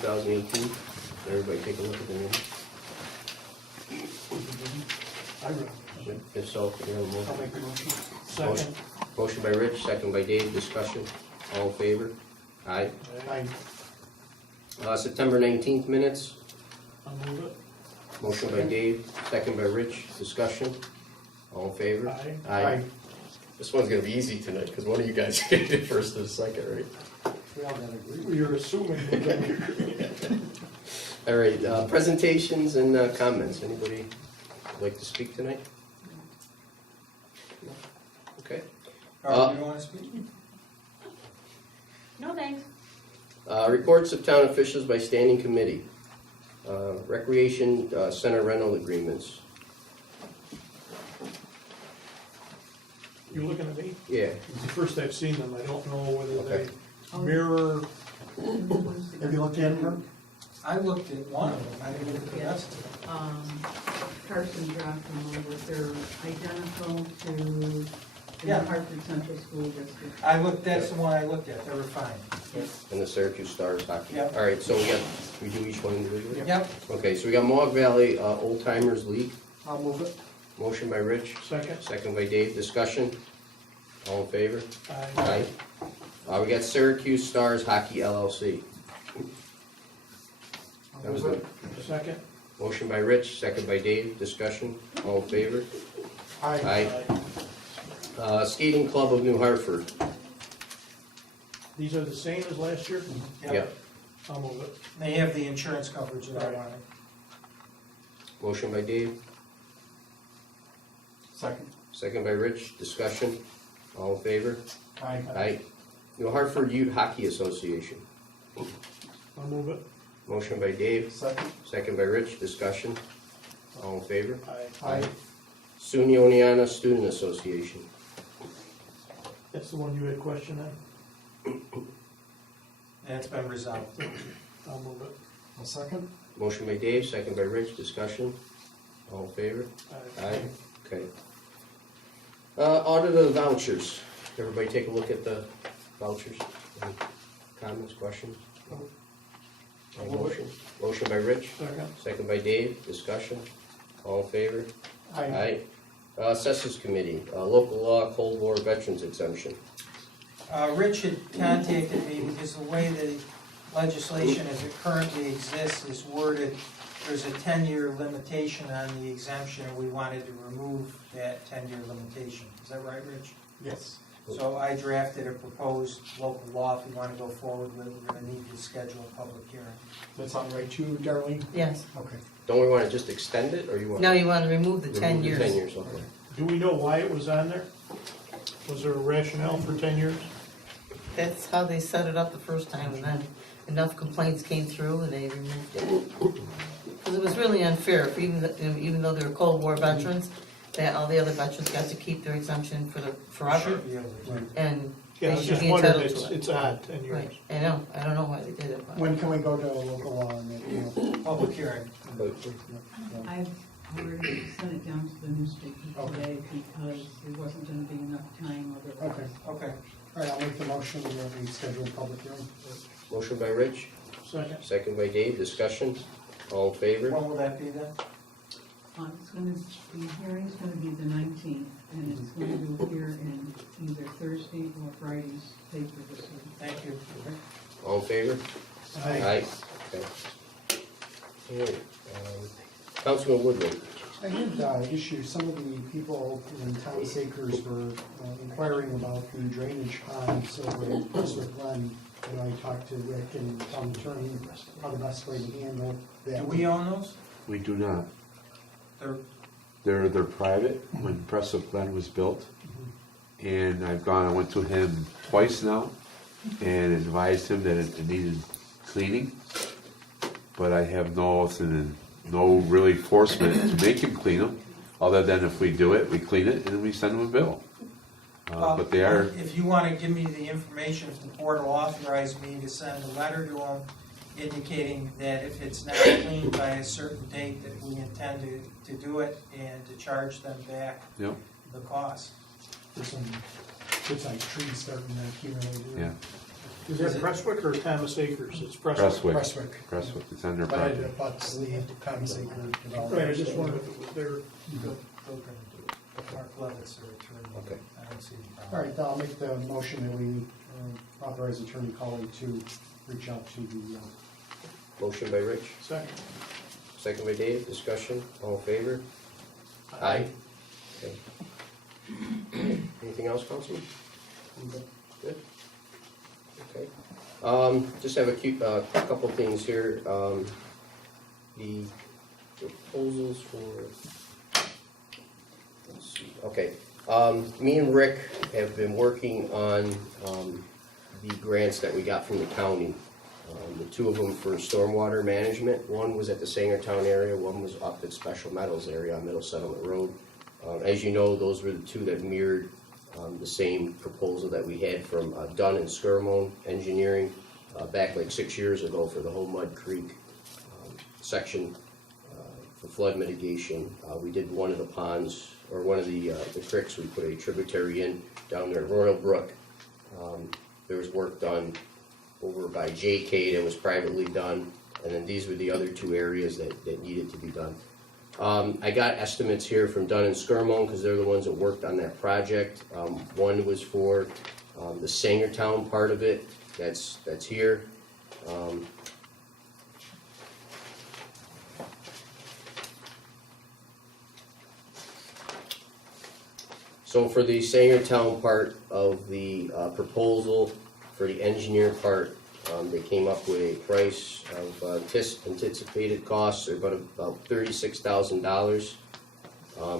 2018. Everybody take a look at the name. I will. If so, you have a I'll motion. make the motion. Second. Motion by Rich, second by Dave, discussion. All in favor? Aye. Aye. September 19th minutes. I'll move it. Motion by Dave, second by Rich, discussion. All in favor? Aye. Aye. This one's gonna be easy tonight, because one of you guys get it first and second, right? We all gotta agree. You're assuming we're gonna agree. All right, presentations and comments. Anybody like to speak tonight? Okay. You don't want to speak? No, thanks. Reports of town officials by standing committee. Recreation center rental agreements. You looking at me? Yeah. It's the first I've seen them. I don't know whether Okay. they mirror. Have you looked at them? I looked at one of them, I didn't look at the rest of them. Carson dropped them over, they're identical to Yeah. the Hartford Central School District. That's the one I looked at, they were fine. And the Syracuse Stars hockey. Yep. All right, so we do each one individually? Yep. Okay, so we got Mohawk Valley Old Timers League. I'll move it. Motion by Rich, Second. second by Dave. Discussion. All in favor? Aye. Aye. We got Syracuse Stars Hockey LLC. That was good. Second. Motion by Rich, second by Dave. Discussion. All in favor? Aye. Skating Club of New Hartford. These are the same as last year? Yep. I'll move it. They have the insurance coverage that I wanted. Motion by Dave, Second. second by Rich. Discussion. All in favor? Aye. Aye. New Hartford Youth Hockey Association. I'll move it. Motion by Dave, Second. second by Rich. Discussion. All in favor? Aye. SUNY Oneonta Student Association. That's the one you had a question on? And it's been resolved. I'll move it. I'll second. Motion by Dave, second by Rich. Discussion. All in favor? Aye. Okay. Audit of the vouchers. Everybody take a look at the vouchers. Any comments, questions? Any motion? Motion by Rich, Second. second by Dave. Discussion. All in favor? Aye. Assessors Committee, local law Cold War veterans exemption. Rich had contacted me because the way the legislation as it currently exists is worded, there's a 10-year limitation on the exemption, and we wanted to remove that 10-year limitation. Is that right, Rich? Yes. So I drafted a proposed local law. If we want to go forward with it, we're going to need to schedule a public hearing. That sound right to you, Darlene? Yes. Okay. Don't we want to just extend it, or you want? No, you want to remove the 10 remove years. the 10 years, okay. Do we know why it was on there? Was there a rationale for 10 years? That's how they set it up the first time, and then enough complaints came through and they removed it. Because it was really unfair, even though they were Cold War veterans, that all the other veterans got to keep their exemption for forever, Should be able to. and Yeah, I they was should just be wondering, entitled to it. it's odd, 10 years. Right, I know, I don't know why they did it, but. When can we go to a local law on that? Public hearing. I've already sent it down to the newspaper Okay. today because there wasn't gonna be enough time otherwise. Okay, Okay. all right, I'll make the motion that we schedule a public hearing. Motion by Rich, Second. second by Dave. Discussion. All in favor? When will that be then? It's gonna, the hearing's gonna be the 19th, and it's going to appear in either Thursday or Friday's paper this week. Thank you. All in favor? Aye. Okay. All right, Councilman Woodward. I had issues, some of the people in Thomas Acres were inquiring about the drainage ponds over at Christopher Glen. And I talked to Rick and town attorney, how the best way to handle that. Do we own those? We do not. They're They're private. When Prescott Glen was built, and I went to him twice now, and advised him that it needed cleaning. But I have no real enforcement to make him clean them, other than if we do it, we clean it, and then we send him a bill. But they are. If you want to give me the information, if the board will authorize me to send a letter to them indicating that if it's not cleaned by a certain date, that we intend to do it and to charge them back Yep. the cost. There's some good-sized trees starting to accumulate. Yeah. Is that Prestwick or Thomas Acres? It's Prestwick. Prestwick, Prestwick. Prestwick, it's on their But property. it butts the Thomas Acre development. Right, I just wondered if it was there. They're gonna do it. Mark Levitt's their attorney. Okay. I don't see any All problem. right, I'll make the motion that we authorize Attorney Colley to reach out to the, Motion by Rich, Second. second by Dave, discussion, all in favor? Aye. Okay. Anything else, Councilman? Good. Okay. Just have a couple things here. The proposals for, let's see, okay. Me and Rick have been working on, the grants that we got from the county. The two of them for stormwater management. One was at the Sangertown area, one was up at Special Metals area on Middle Settlement Road. As you know, those were the two that mirrored the same proposal that we had from Dunn and Skirmone Engineering back like 6 years ago for the whole Mud Creek section for flood mitigation. We did one of the ponds, or one of the creeks, we put a tributary in down there at Royal Brook. There was work done over by JK that was privately done, and then these were the other two areas that needed to be done. I got estimates here from Dunn and Skirmone, because they're the ones that worked on that project. One was for the Sangertown part of it, that's here. So for the Sangertown part of the proposal, for the engineer part, they came up with a price of anticipated costs are about $36,000.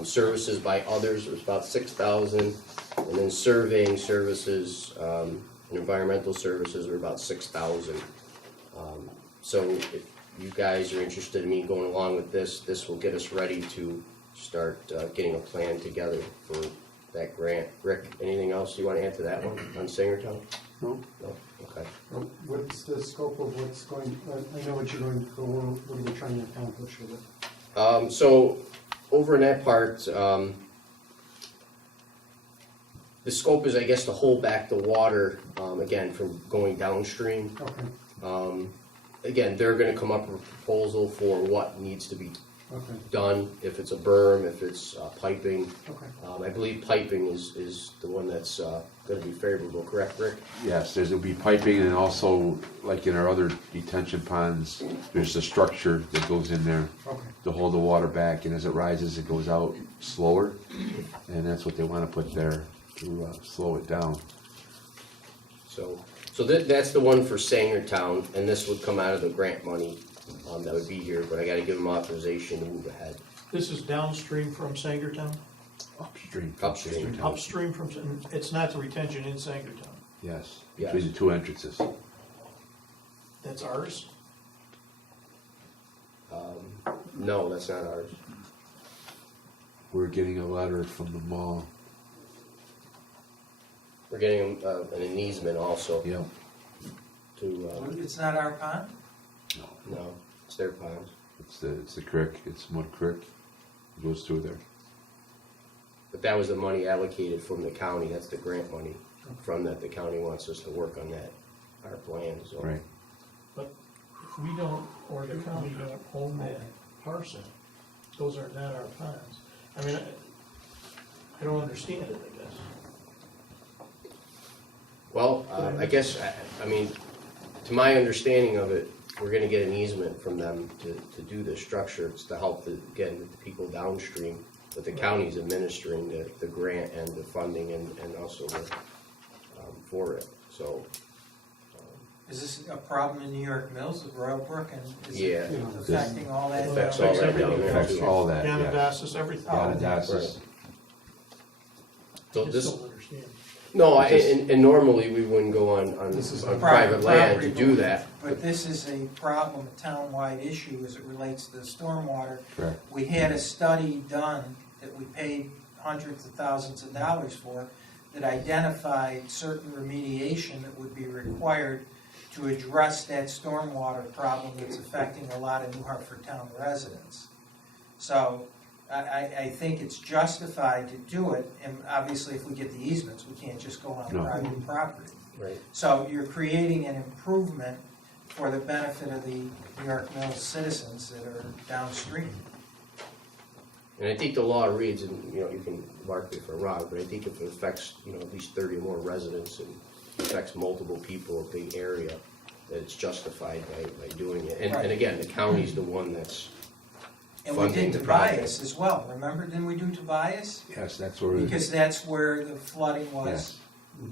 Services by others was about $6,000, and then surveying services and environmental services are about $6,000. So if you guys are interested in me going along with this will get us ready to start getting a plan together for that grant. Rick, anything else you want to add to that one on Sangertown? No? No? Okay. what's the scope of what's going, I know what you're going for, what are we trying to accomplish with it? So over in that part, the scope is, I guess, to hold back the water, again, from going downstream. Okay, Again, they're gonna come up with a proposal for what needs to be okay, done, if it's a berm, if it's piping. okay. I believe piping is the one that's gonna be favorable, correct, Rick? Yes, there'll be piping, and also, like in our other detention ponds, there's a structure that goes in there Okay, to hold the water back, and as it rises, it goes out slower, and that's what they wanna put there to slow it down. So that's the one for Sangertown, and this would come out of the grant money that would be here, but I gotta give them authorization to move ahead. This is downstream from Sangertown? Upstream. Upstream. Upstream from, it's not the retention in Sangertown. Yes, Yes. between the two entrances. That's ours? No, that's not ours. We're getting a letter from the mall. We're getting an easement also Yep. to, It's not our pond? no, it's their pond. It's the creek, it's Mud Creek, it goes through there. But that was the money allocated from the county, that's the grant money from that the county wants us to work on that, our plan, so. Right. But if we don't, or the county don't own that parcel, those are not our ponds. I mean, I don't understand it, I guess. Well, I guess, I mean, to my understanding of it, we're gonna get an easement from them to do this structure. It's to help, again, the people downstream, but the county's administering the grant and the funding and also the, for it, so. Is this a problem in New York Mills with Royal Brook, and is Yeah. it affecting all that? Affects all that down there. Affects all that, yeah. Yanadas's, everything. I Yanadas's. So just this, don't understand. no, and normally we wouldn't go on This is on a private land to property, do that. But this is a problem, a town-wide issue as it relates to the stormwater. Correct. We had a study done that we paid hundreds of thousands of dollars for that identified certain remediation that would be required to address that stormwater problem that's affecting a lot of New Hartford town residents. So I think it's justified to do it, and obviously if we get the easements, we can't just go on No. private property. Right. So you're creating an improvement for the benefit of the New York Mills citizens that are downstream. And I think the law reads, and, you know, you can mark me if I'm wrong, but I think if it affects, you know, at least 30 or more residents and affects multiple people, a big area, that it's justified by doing it. And again, the county's the one that's And we funding did the project. Tobias as well, remember, didn't we do Tobias? Yes, that's where. Because that's where the flooding was. Yes.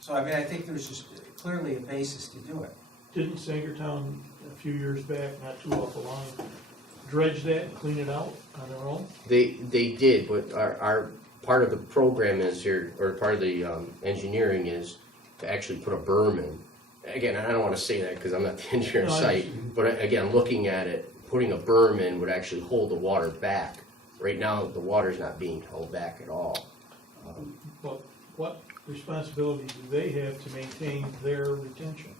So I mean, I think there's just clearly a basis to do it. Didn't Sangertown a few years back, not too awful long, dredge that and clean it out on their own? They did, but our part of the program is here, or part of the engineering is to actually put a berm in. Again, I don't want to say that because I'm not the engineer on No, I site, understand. but again, looking at it, putting a berm in would actually hold the water back. Right now, the water's not being held back at all. But what responsibility do they have to maintain their retention?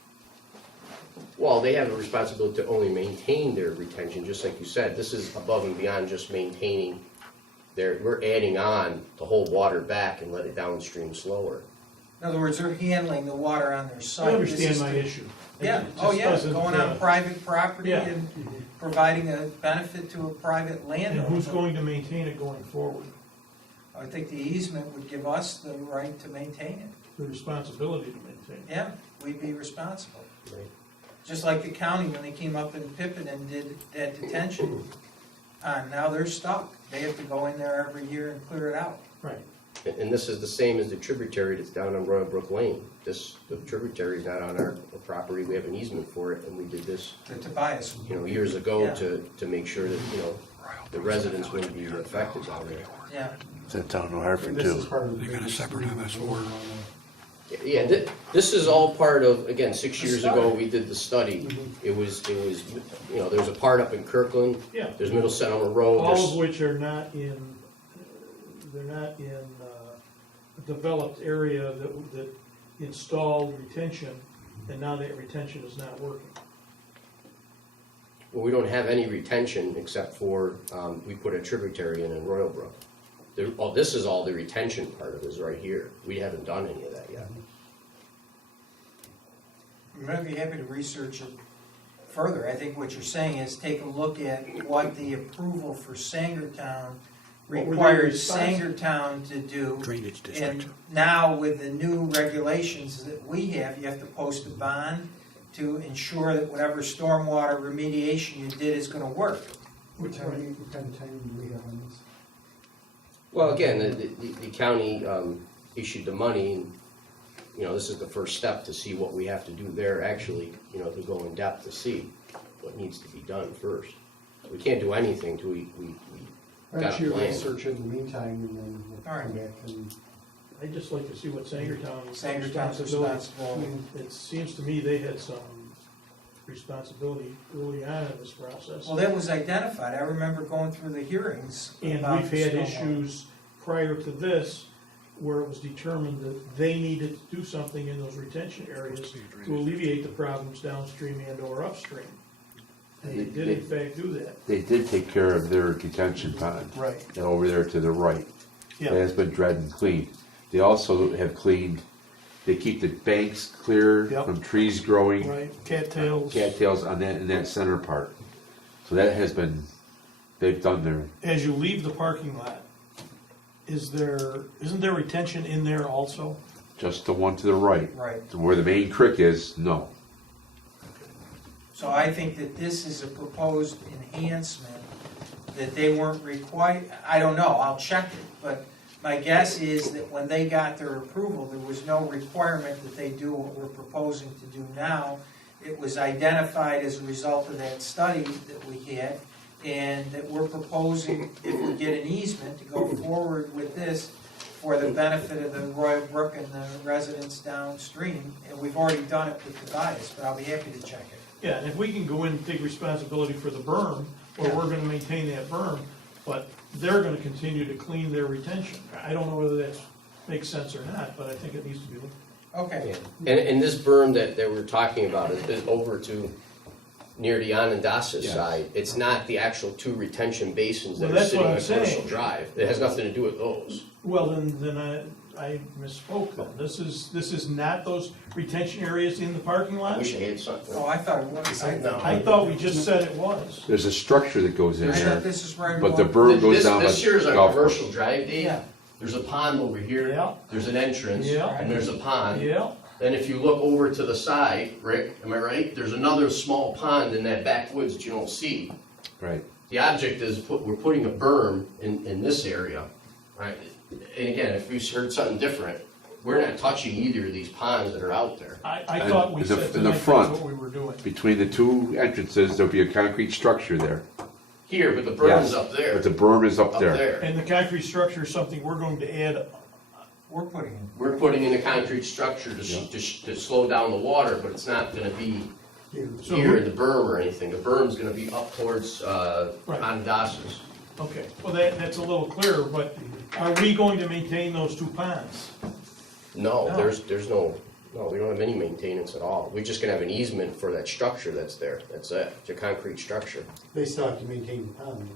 Well, they have a responsibility to only maintain their retention, just like you said. This is above and beyond just maintaining we're adding on to hold water back and let it downstream slower. In other words, they're handling the water on their site. I This understand is my the- issue. Yeah, It oh just yeah, doesn't, going on private property yeah. and providing a benefit to a private And landowner. who's going to maintain it going forward? I think the easement would give us the right to maintain it. The responsibility to maintain it. Yeah, we'd be responsible. Right. Just like the county, when they came up in Pippin and did that detention, now they're stuck. They have to go in there every year and clear it out. Right. And this is the same as the tributary that's down on Royal Brook Lane. The tributary is not on our property, we have an easement for it, and we did this, The Tobias. you know, years ago Yeah. to make sure that, you know, the residents wouldn't be affected down there. Yeah, It's in town of Hartford This is too. part of the. They got a separate MS4. Yeah, this is all part of, again, 6 years ago, we did the study. It was, you know, there's a part up in Kirkland, Yeah. there's Middle Settlement Road, All of there's, which are not in, they're not in a developed area that installed retention, and now that retention is not working. well, we don't have any retention except for, we put a tributary in Royal Brook. This is all the retention part of it is right here. We haven't done any of that yet. I'm be happy to research it further. I think what you're saying is take a look at what the approval for Sangertown What were they required responsible- Sangertown to do. Drainage district. And now with the new regulations that we have, you have to post a bond to ensure that whatever stormwater remediation you did is gonna work. What kind of time do we have on this? Well, again, the county issued the money, and, you know, this is the first step to see what we have to do there, actually, you know, to go in depth to see what needs to be done first. We can't do anything till we Why got don't a you plan. research it in the meantime, and then we'll All right. come back and. I'd just like to see what Sangertown's Sangertown's responsibility. responsible. It seems to me they had some responsibility early on in this process. Well, that was identified. I remember going through the hearings And about we've had stormwater. issues prior to this where it was determined that they needed to do something in those retention areas to alleviate the problems downstream and or upstream. And they did in fact do that. They did take care of their detention pond. Right. Over there to the right. Yeah. It has been dredged and cleaned. They also have cleaned, they keep the banks clear Yep. from trees growing, Right, cattails. cattails on that, in that center part. So that has been, they've done their, As you leave the parking lot, isn't there retention in there also? just the one to the right. Right. Where the main creek is, no. So I think that this is a proposed enhancement that they weren't required, I don't know, I'll check it, but my guess is that when they got their approval, there was no requirement that they do what we're proposing to do now. It was identified as a result of that study that we had, and that we're proposing, if we get an easement, to go forward with this for the benefit of the Royal Brook and the residents downstream, and we've already done it with Tobias, but I'll be happy to check it. Yeah, and if we can go in and take responsibility for the berm, or we're gonna maintain that berm, but they're gonna continue to clean their retention. I don't know whether that makes sense or not, but I think it needs to be looked at. Okay. Yeah. And this berm that we're talking about is over to near the Onondaga Yes. side. It's not the actual two retention basins that Well, are that's sitting what on I'm saying. Commercial Drive. It has nothing to do with those. Well, then I misspoke then. This is not those retention areas in the parking I lot? wish I had something. Oh, I thought it was. No. I thought we just said it was. There's a structure that goes in I thought there, this is right but the along. berm goes This, down this here is like our golf course. commercial drive, Dave. Yeah. There's a pond over here. Yeah. There's an entrance. Yeah. And there's a pond. Yeah, Then if you look over to the side, Rick, am I right? There's another small pond in that backwoods that you don't see. Right. The object is we're putting a berm in this area, right? And again, if we heard something different, we're not touching either of these ponds that are out there. I And thought we in the- said in the tonight that's front. what we were doing. Between the two entrances, there'll be a concrete structure there. Here, but the berm's Yes, up there. But the berm is up Up there. there. And the concrete structure is something we're going to add. We're putting in. We're putting in a concrete structure to slow down the water, but it's not gonna be So here in the berm or anything. The berm's gonna be up towards, Right. Onondagas. Okay, well, that's a little clearer, but are we going to maintain those two ponds? No, No. there's no, we don't have any maintenance at all. We're just gonna have an easement for that structure that's there. That's it. It's a concrete structure. They still have to maintain the pond.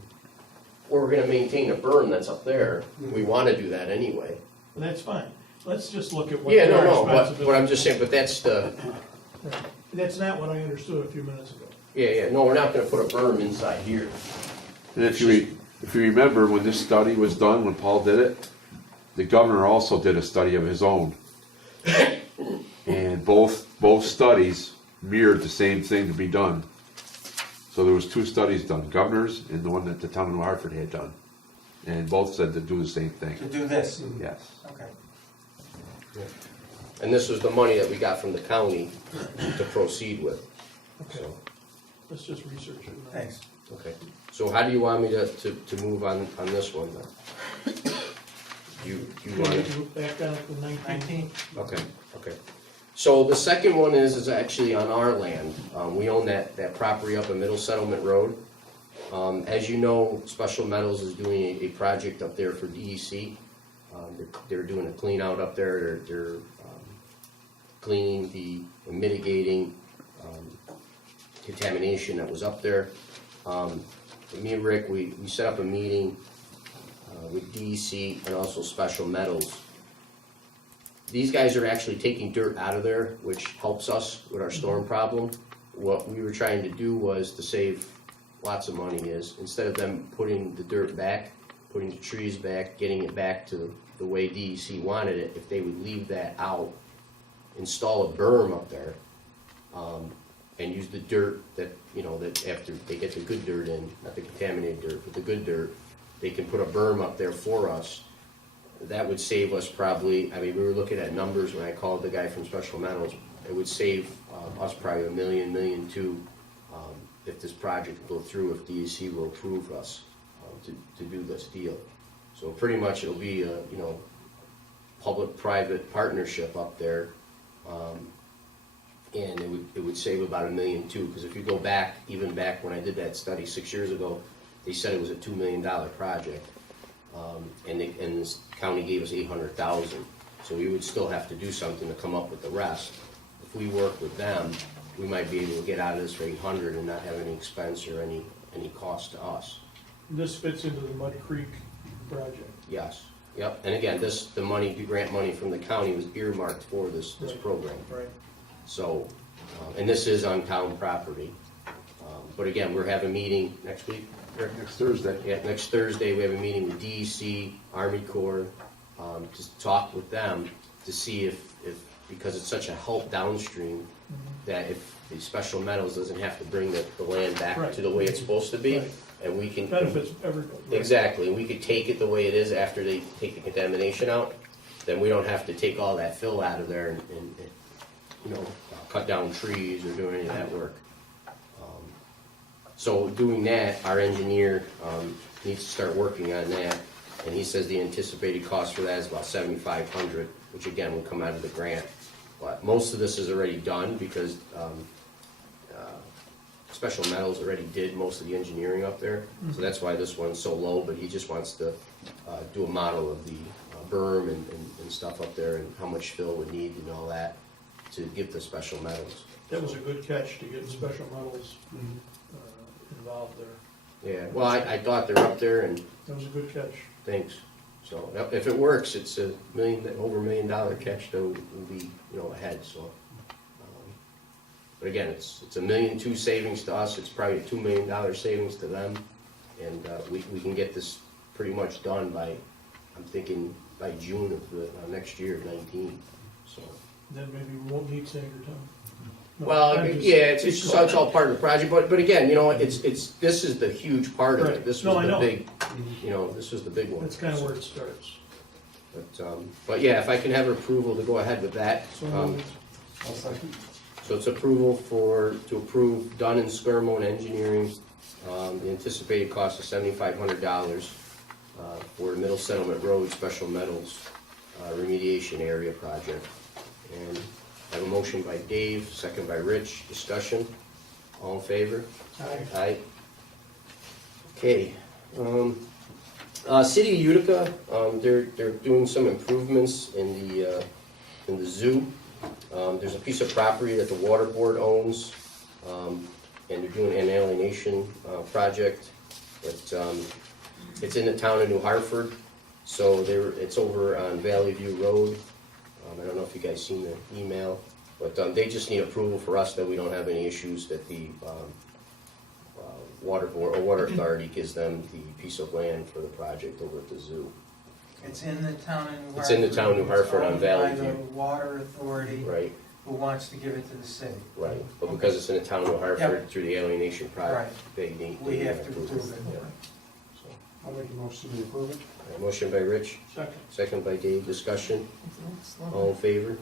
Or we're gonna maintain a berm that's up there. We wanna do that anyway. Well, that's fine. Let's just look at what Yeah, their no, responsibility. but I'm just saying, but that's the, Right. That's not what I understood a few minutes ago. yeah, no, we're not gonna put a berm inside here. And if you remember, when this study was done, when Paul did it, the governor also did a study of his own. And both studies mirrored the same thing to be done. So there was two studies done, governor's and the one that the town of Hartford had done. And both said to do the same To thing, do this. yes. Okay. And this was the money that we got from the county to proceed with. Okay, So, let's just research it. now. Thanks. okay. So how do you want me to move on this one then? You Can want we to? move back down to 19? Okay, okay. So the second one is actually on our land. We own that property up in Middle Settlement Road. As you know, Special Metals is doing a project up there for DEC. They're doing a clean out up there. They're cleaning and mitigating contamination that was up there. Me and Rick, we set up a meeting with DEC and also Special Metals. These guys are actually taking dirt out of there, which helps us with our storm problem. What we were trying to do was to save lots of money is, instead of them putting the dirt back, putting the trees back, getting it back to the way DEC wanted it, if they would leave that out, install a berm up there, and use the dirt that, that after they get the good dirt in, not the contaminated dirt, but the good dirt, they can put a berm up there for us. That would save us probably, we were looking at numbers when I called the guy from Special Metals. It would save us probably $1 million, $1.2 million, if this project will go through, if DEC will approve us to do this deal. So pretty much it'll be a, public-private partnership up there. And it would save about $1.2 million, because if you go back, even back when I did that study 6 years ago, they said it was a $2 million project. And this county gave us $800,000, so we would still have to do something to come up with the rest. If we work with them, we might be able to get out of this for $800 and not have any expense or any cost to us. This fits into the Mud Creek project. Yes, yep, and again, the grant money from the county was earmarked for this Right. program. Right. So, and this is on town property. But again, we're having a meeting next week, Rick? Next Thursday. Yeah, next Thursday, we have a meeting with DEC, Army Corps, to talk with them to see if, because it's such a help downstream, that if the Special Metals doesn't have to bring the land back Right. to the way it's supposed to be, Right. and we can. Benefits everybody. Exactly, and we could take it the way it is after they take the contamination out, then we don't have to take all that fill out of there and cut down trees or do any of that work. So doing that, our engineer needs to start working on that, and he says the anticipated cost for that is about $7,500, which again will come out of the grant. But most of this is already done because Special Metals already did most of the engineering up there, so that's why this one's so low, but he just wants to do a model of the berm and stuff up there and how much fill would need and all that to give the Special Metals. That was a good catch to get Special Metals involved there. Yeah, well, I thought they're up there, and That was a good catch. thanks. So now, if it works, it's over $1 million catch that will be, ahead, so. But again, it's $1.2 million savings to us, it's probably a $2 million savings to them. And we can get this pretty much done by, I'm thinking, by June of the next year, 19, so. Then maybe we won't need Sanger Town. No, Well, I'm just- yeah, it's all part of the project, but again, this is the huge part of it. Right. This No, was I the know. big, this was the big one. That's kind of where it starts. But yeah, if I can have approval to go ahead with that. So moved. I'll second. So it's approval to approve Dunn and Skirmo Engineering, the anticipated cost of $7,500 for Middle Settlement Road Special Metals remediation area project. And I have a motion by Dave, second by Rich, discussion, all in favor? Aye. Aye. Okay, City of Utica, they're doing some improvements in the zoo. There's a piece of property that the water board owns, and they're doing an alienation project. It's in the town of New Hartford, so it's over on Valley View Road. I don't know if you guys seen the email, but they just need approval for us that we don't have any issues, that the water board or water authority gives them the piece of land for the project over at the zoo. It's in the town of New Hartford. It's in the town of New Hartford on Valley It's owned by View. the water authority Right, who wants to give it to the city. right, but because it's in the town of New Hartford Yep. through the alienation project, Right. they need. We they have need to approve it. Yeah. I'll make a motion to approve it. Alright, motion by Rich, Second. second by Dave, discussion, all in favor?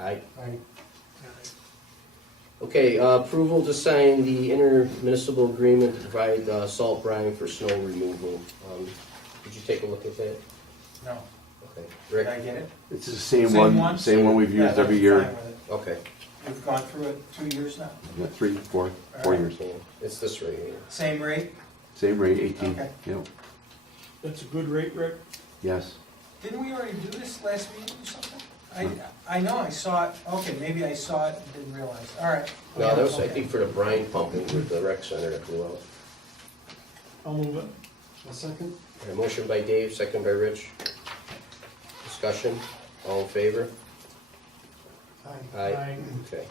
Aye. Aye. Okay, approval to sign the intermunicipal agreement to provide salt brine for snow removal. Did you take a look at that? No, Okay, did Rick? I get it? It's the same one we've Yeah, used every I'm year. fine with it. Okay. We've gone through it 2 years now. Yeah, 4 years. Yeah, it's this right here. Same rate? Same rate, 18. Okay. Yep. That's a good rate, Rick? Yes. Didn't we already do this last meeting or something? I know I saw it, okay, maybe I saw it and didn't realize, all right. No, that was, I Okay. think, for the brine pumping with the rec center that blew out. I'll move it. I'll second. Alright, motion by Dave, second by Rich. Discussion, all in favor? Aye. Aye. Okay.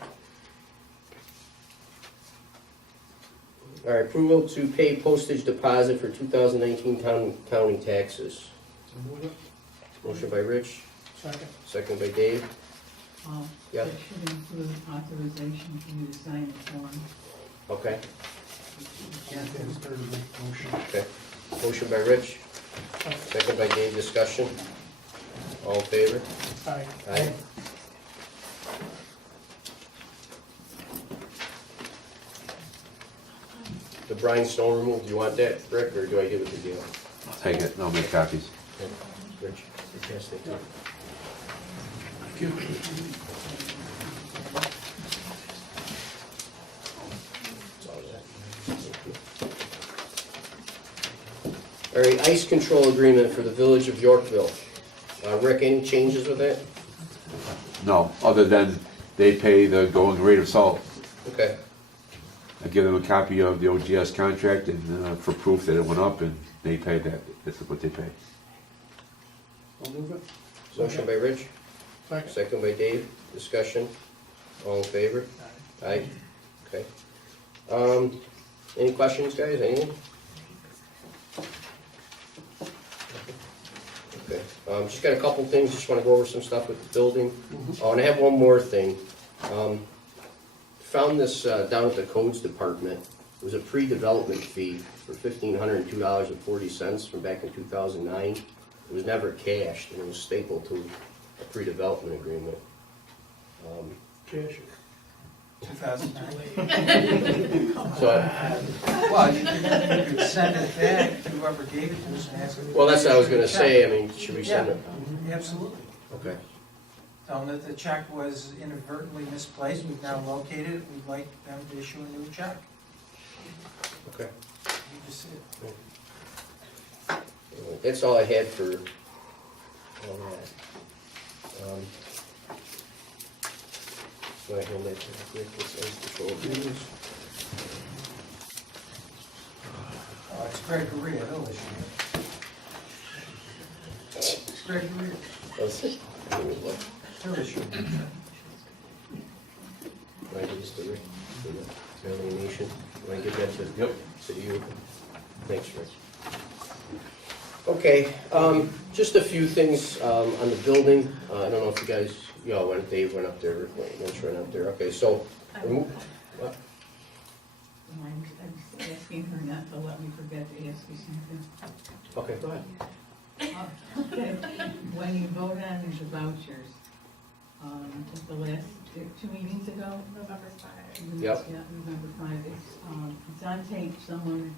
Alright, approval to pay postage deposit for 2019 county taxes. So move it. Motion by Rich, Second. second by Dave. Yeah. It should include authorization for you to sign the form. Okay, Dan's third motion. okay. Motion by Rich, second by Dave, discussion. All in favor? Aye. Aye. The brine snow removal, do you want that, Rick, or do I give it to Gail? I'll take it and I'll make copies. Okay, Rich, fantastic. That's all that. All right, ice control agreement for the village of Yorkville. Rick, any changes with that? No, other than they pay the going rate of salt. Okay, I give them a copy of the OGS contract and for proof that it went up and they pay that. That's what they pay. I'll move it. motion by Rich, Second. second by Dave, discussion, all in favor? Aye, okay. Any questions, guys, anything? Okay, just got a couple things, just wanna go over some stuff with the building. Oh, and I have one more thing. Found this down at the codes department. It was a pre-development fee for $1,502.40 from back in 2009. It was never cashed, and it was stapled to a pre-development agreement. Cash it. 2009. So, Well, you could send it back to whoever gave it to us and ask them. well, that's what I was gonna say, I mean, should we send it? Absolutely. Okay, Tell them that the check was inadvertently misplaced, we've now located it, we'd like them to issue a new check. okay. You just said it. Anyway, that's all I had for all that. Do I hand that to Rick, this ice control agreement? Oh, it's Greg Correa, he'll issue it. Gregory. Give me what? There it should be. Can I give this to Rick? For the alienation? Can I give that to? Yep. To you? Thanks, Rick. Okay, just a few things, on the building. I don't know if you guys, y'all went, Dave went up there, Rick went up there. Okay, so, what? I'm asking her not to let me forget to ask you something. Okay, go ahead. Okay, when you vote on the vouchers, at the last, 2 meetings ago? November 5. Yep. Yeah, November 5, it's on tape, someone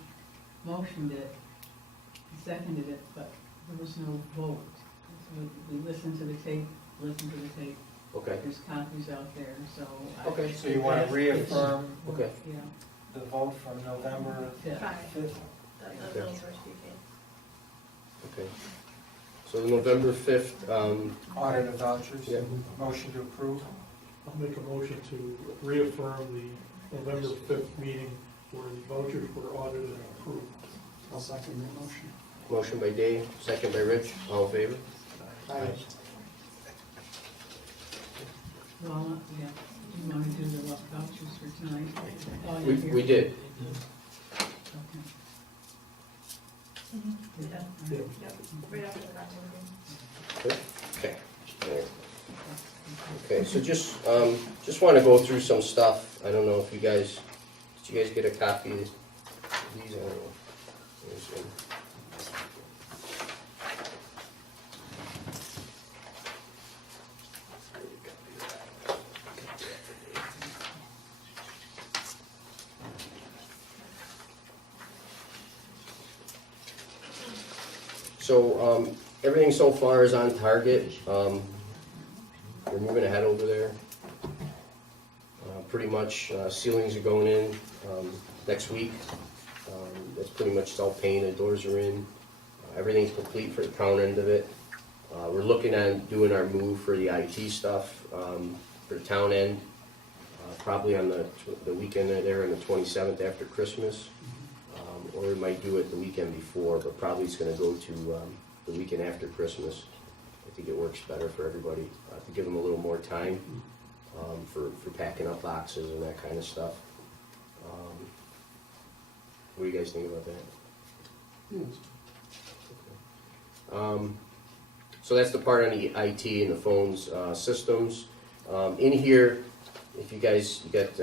motioned it, seconded it, but there was no vote. So we listened to the tape, Okay, there's copies out there, so. Okay. So you want to reaffirm okay. Yeah, the vote from November yeah. 5th? That the Okay. bills were to be paid. Okay. So November 5th, Audit of vouchers? Yeah. Motion to approve? I'll make a motion to reaffirm the November 5th meeting where the vouchers were audited and approved. I'll second that motion. motion by Dave, second by Rich, all in favor? Aye. Well, yeah, you want to do the vouchers for tonight? Oh, We, you're here. we did. Okay. Yeah. Yeah. Yep, right after the budget meeting. Okay. Okay, so just want to go through some stuff. I don't know if you guys, did you guys get a copy of these? I don't know. There's one. So, everything so far is on target. We're moving ahead over there. Pretty much, ceilings are going in, next week. That's pretty much all painted, doors are in. Everything's complete for the crown end of it. We're looking at doing our move for the IT stuff, for the town end, probably on the weekend there on the 27th after Christmas. Or we might do it the weekend before, but probably it's gonna go to, the weekend after Christmas. I think it works better for everybody, to give them a little more time, for packing up boxes and that kind of stuff. What do you guys think about that? So that's the part on the IT and the phones, systems. In here, if you guys, you got,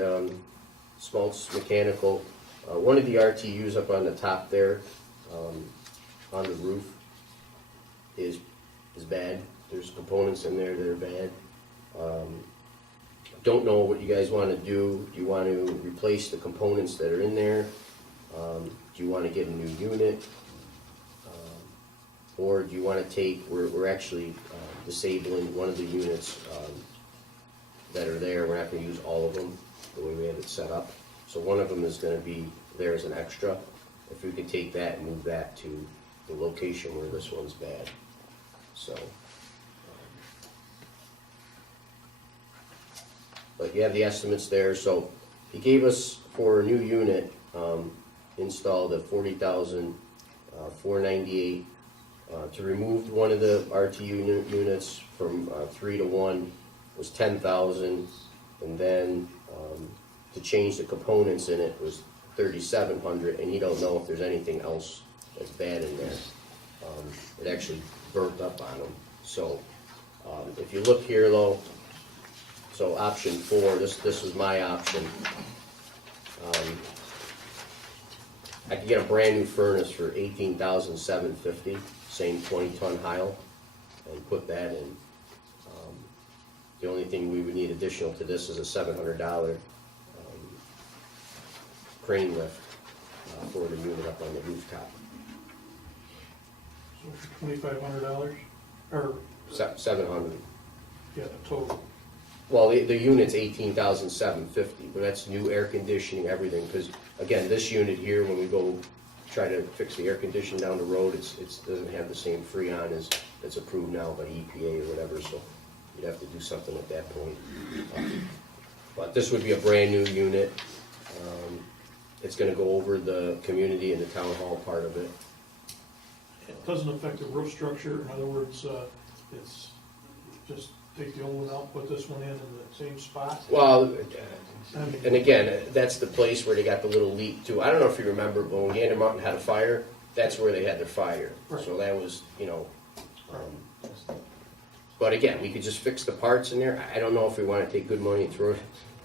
small mechanical, one of the RTUs up on the top there, on the roof, is bad. There's components in there that are bad. Don't know what you guys want to do. Do you want to replace the components that are in there? Do you want to get a new unit? Or do you want to take, we're actually disabling one of the units that are there. We're not going to use all of them the way we have it set up. So one of them is going to be there as an extra. If we could take that and move that to the location where this one's bad. So, but you have the estimates there. So he gave us for a new unit installed at $40,498. To remove one of the RTU units from 3 to 1 was $10,000, and then to change the components in it was $3,700, and you don't know if there's anything else that's bad in there. It actually burnt up on them. So if you look here though, so option 4, this was my option. I could get a brand new furnace for $18,750, same 20-ton Heil, and put that in. The only thing we would need additional to this is a $700 crane lift for the unit up on the rooftop. So for $2,500, or, 700. yeah, the total. Well, the unit's $18,750, but that's new air conditioning, everything, because, again, this unit here, when we go try to fix the air conditioning down the road, it doesn't have the same Freon as that's approved now by EPA or whatever, so you'd have to do something at that point. But this would be a brand-new unit. It's gonna go over the community and the town hall part of it. It doesn't affect the roof structure, in other words, it's just take the old one out, put this one in the same spot. Well, I mean, and again, that's the place where they got the little leak too. I don't know if you remember, but when Gander Mountain had a fire, that's where they had their fire. Right. So that was, but again, we could just fix the parts in there. I don't know if we wanna take good money and throw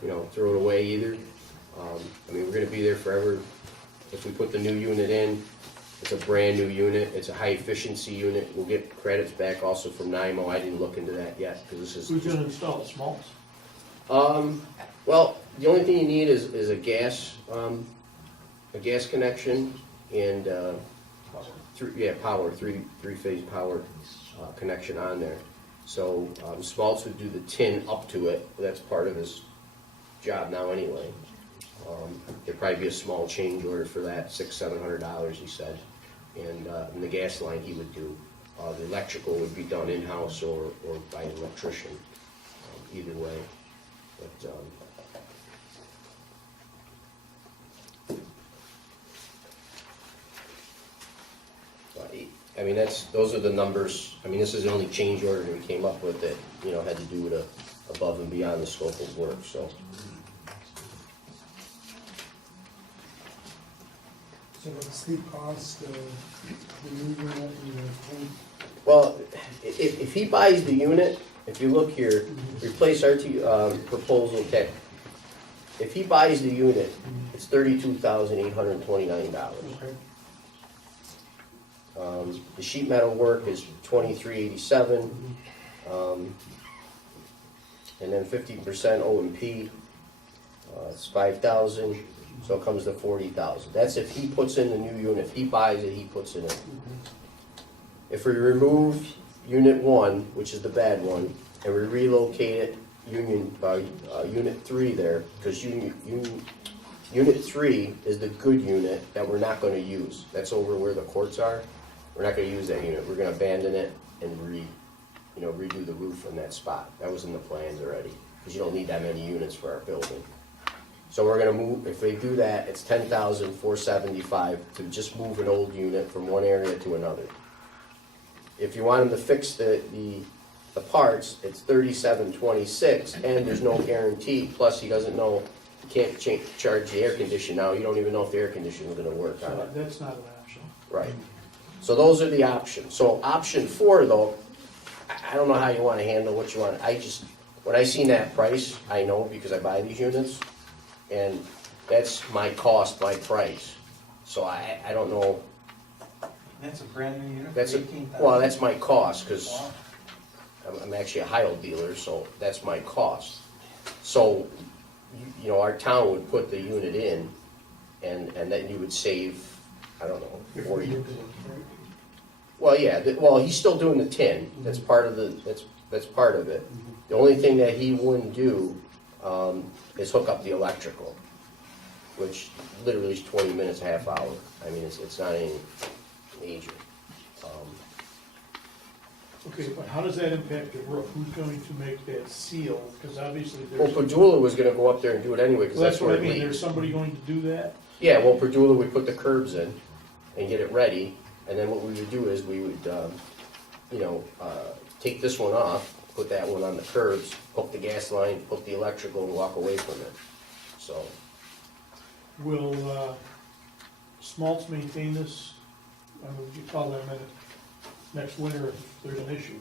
it away either. I mean, we're gonna be there forever. If we put the new unit in, it's a brand new unit, it's a high efficiency unit. We'll get credits back also from NIMO. I didn't look into that yet, because this is. Who's gonna install the smalls? Well, the only thing you need is a gas connection and, three-phase power, connection on there. So, Smaltz would do the tin up to it, that's part of his job now anyway. There'd probably be a small change order for that, $600-700, he said. And the gas line he would do. The electrical would be done in-house or by an electrician, either way. But, I mean, those are the numbers. I mean, this is the only change order that we came up with that, had to do with above and beyond the scope of work, so. So what's the cost of the new unit and the tank? Well, if he buys the unit, if you look here, replace RT, proposal tech. If he buys the unit, it's $32,829. Okay. The sheet metal work is $2387, and then 50% O&P, it's $5,000, so it comes to $40,000. That's if he puts in the new unit. If he buys it, he puts it in. If we remove Unit 1, which is the bad one, and we relocate it, Unit 3 there, because Unit 3 is the good unit that we're not going to use. That's over where the courts are. We're not going to use that unit. We're going to abandon it and redo the roof in that spot. That was in the plans already, because you don't need that many units for our building. So we're going to move. If they do that, it's $10,475 to just move an old unit from one area to another. If you want him to fix the parts, it's $37.26, and there's no guarantee. Plus, he doesn't know. You can't charge the air conditioner now. You don't even know if the air conditioner is going to work on So it. that's not an option. Right. So those are the options. So option 4, though, I don't know how you want to handle what you want. When I seen that price, I know because I buy these units, and that's my cost, my price. So I don't know. That's a brand new unit for That's $18,000? well, that's my cost because Wow. I'm actually a Heil dealer, so that's my cost. So, our town would put the unit in, and then you would save, I don't know, 40. Well, yeah, he's still doing the tin. That's part of that's part of it. The only thing that he wouldn't do is hook up the electrical, which literally is 20 minutes, a half hour. I mean, it's not any major. Okay, but how does that impact the roof? Who's going to make that seal? Because obviously Well, there's. Padula was gonna go up there and do it anyway, because Well, that's where what I it mean, leaks. there's somebody going to do that? Yeah, well, Padula would put the curbs in and get it ready, and then what we would do is we would, take this one off, put that one on the curbs, hook the gas line, hook the electrical, and walk away from it. So, Will Smaltz maintain this? Would you call them next winter if there's an issue?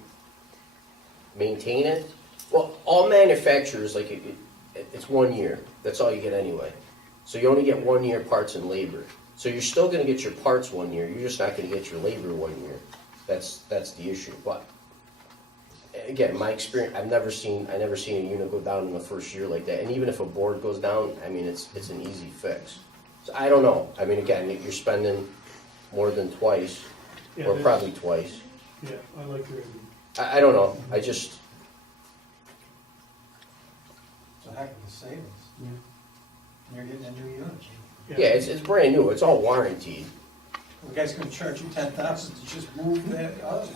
maintain it. Well, all manufacturers, like, it's 1 year. That's all you get anyway. So you only get 1 year parts and labor. So you're still gonna get your parts 1 year, you're just not gonna get your labor 1 year. That's the issue. But again, my experience, I never seen a unit go down in the first year like that. And even if a board goes down, I mean, it's an easy fix. So I don't know. I mean, again, you're spending more than twice, Yeah, or that's- probably twice. Yeah, I like your idea. I don't know. I just, It's a heck of a savings. Yeah. And you're getting a new unit. yeah, it's brand new. It's all warranted. The guy's gonna charge you $10,000 to just move that other one.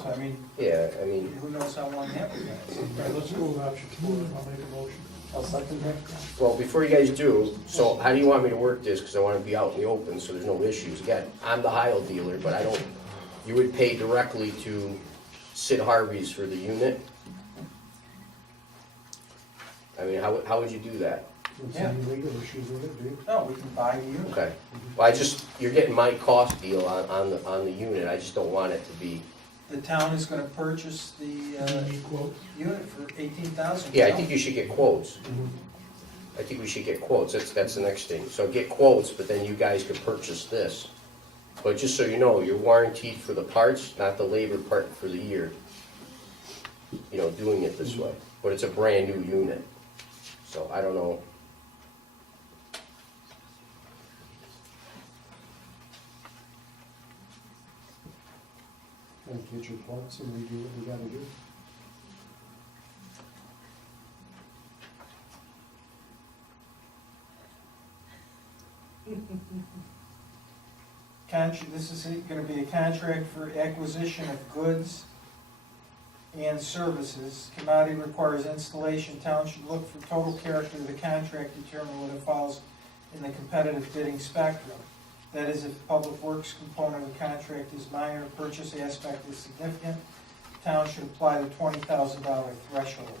So, I mean, Yeah, I mean, who knows how long that would last? All right, let's go with option 4, and I'll make a motion. I'll second that. well, before you guys do, so how do you want me to work this? Because I want to be out in the open, so there's no issues. Again, I'm the Heil dealer, but I don't you would pay directly to Sid Harvey's for the unit? I mean, how would you do that? What's Yeah. any legal issues with it, do you? No, we can buy the unit. Okay, well, you're getting my cost deal on the unit, I just don't want it to be, The town is gonna purchase the, You need quotes? unit for $18,000. yeah, I think you should get quotes. I think we should get quotes, that's the next thing. So get quotes, but then you guys could purchase this. But just so you know, you're warranted for the parts, not the labor part for the year. You know, doing it this way, but it's a brand new unit. So I don't know. And get your quotes and we do what we gotta do. This is gonna be a contract for acquisition of goods and services. Commodity requires installation. Town should look for total character of the contract, determine whether it falls in the competitive bidding spectrum. That is, if the public works component of the contract is minor, purchase aspect is significant, town should apply the $20,000 threshold.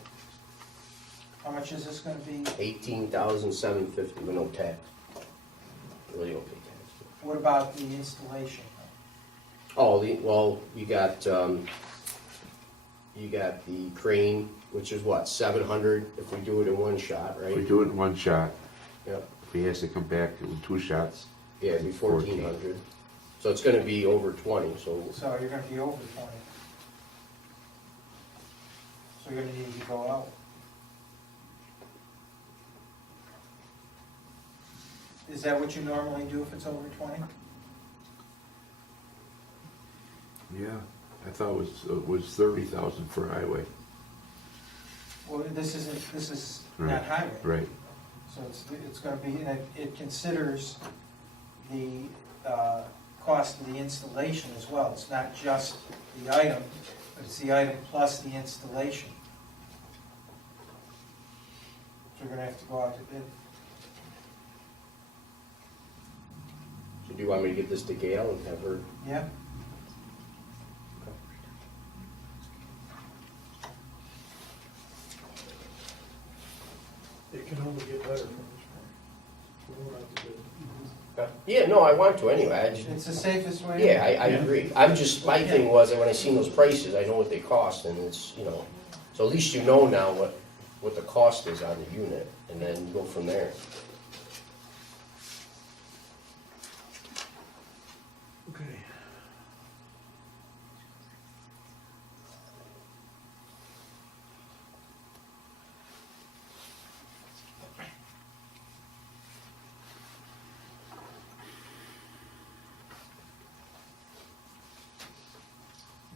How much is this gonna be? $18,750 with no tax. Really don't pay tax. What about the installation? Oh, well, you got the crane, which is what, 700 if we do it in one shot, If we right? do it in one shot, Yep, if he has to come back in two shots, yeah, it'd be 1,400. So it's gonna be over 20, so, So you're gonna be over 20. So you're gonna need to go out. Is that what you normally do if it's over 20? yeah, I thought it was 30,000 for highway. Well, this is not Right. highway. Right, So it's gonna be, and it considers the cost of the installation as well. It's not just the item, but it's the item plus the installation. So you're gonna have to go out to bid. so do you want me to give this to Gail and have her? Yeah? It can only get better from this point. We won't have to do it. Yeah, no, I want to anyway, I just, It's the safest way. to- yeah, I agree. My thing was that when I seen those prices, I know what they cost, and it's, you know, so at least you know now what the cost is on the unit, and then go from there. Okay.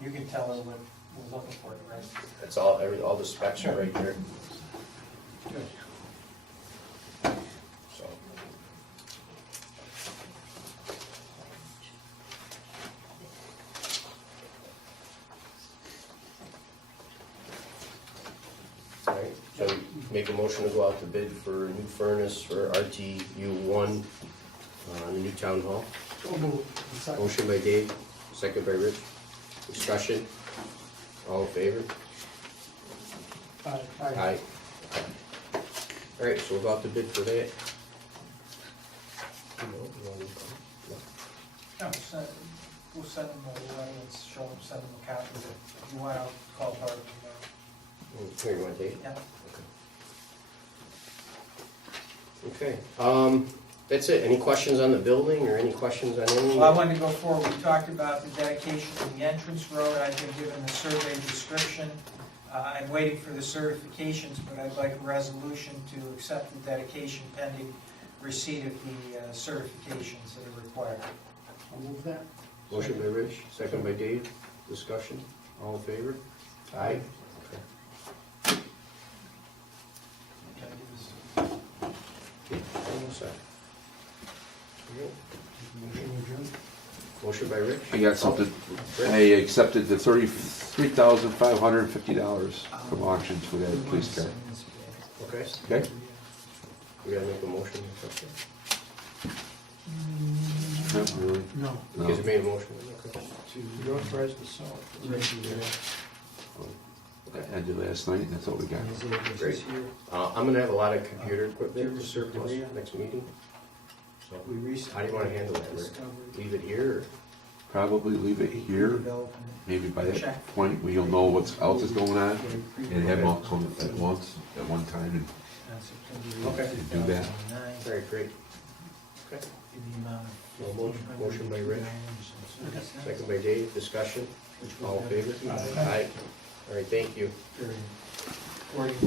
You can tell her what we're looking for, right? That's all the specs are right there. So. All right, so make a motion to go out to bid for a new furnace for RTU1 on the new town hall. So moved. Second. Motion by Dave, second by Rich. Discussion, all in favor? Aye. Aye. All right, so we'll go out to bid for that. No, we'll send them a letter, let's show them, send them a copy. If you want, I'll call Hartford. Here, you want to take it? Yeah. Okay, that's it. Any questions on the building or any questions on any? Well, I wanted to go forward, we talked about the dedication of the entrance road, I've been given the survey description. I'm waiting for the certifications, but I'd like a resolution to accept the dedication pending receipt of the certifications that are required. I'll move that. Motion by Rich, second by Dave. Discussion, all in favor? Aye. Can I give this? Okay, almost set. Okay. Motion adjourned. Motion by Rich. I got something, I accepted the $33,550 from auctions for that police car, Okay, okay? we gotta make a motion. Not really. No. No. Because you made a motion. Okay. You authorized to sell it. I did last night, and that's all we got. Great. I'm gonna have a lot of computer equipment to surplus next meeting. So, how do you wanna handle that, Rick? Leave it here, or? Probably leave it here, maybe by that point, we'll know what else is going on, and have them all come at once, at one time, Okay. and do that. All right, great. Okay. Well, motion by Rich, second by Dave, discussion, all in favor? Aye. All right, thank you. According to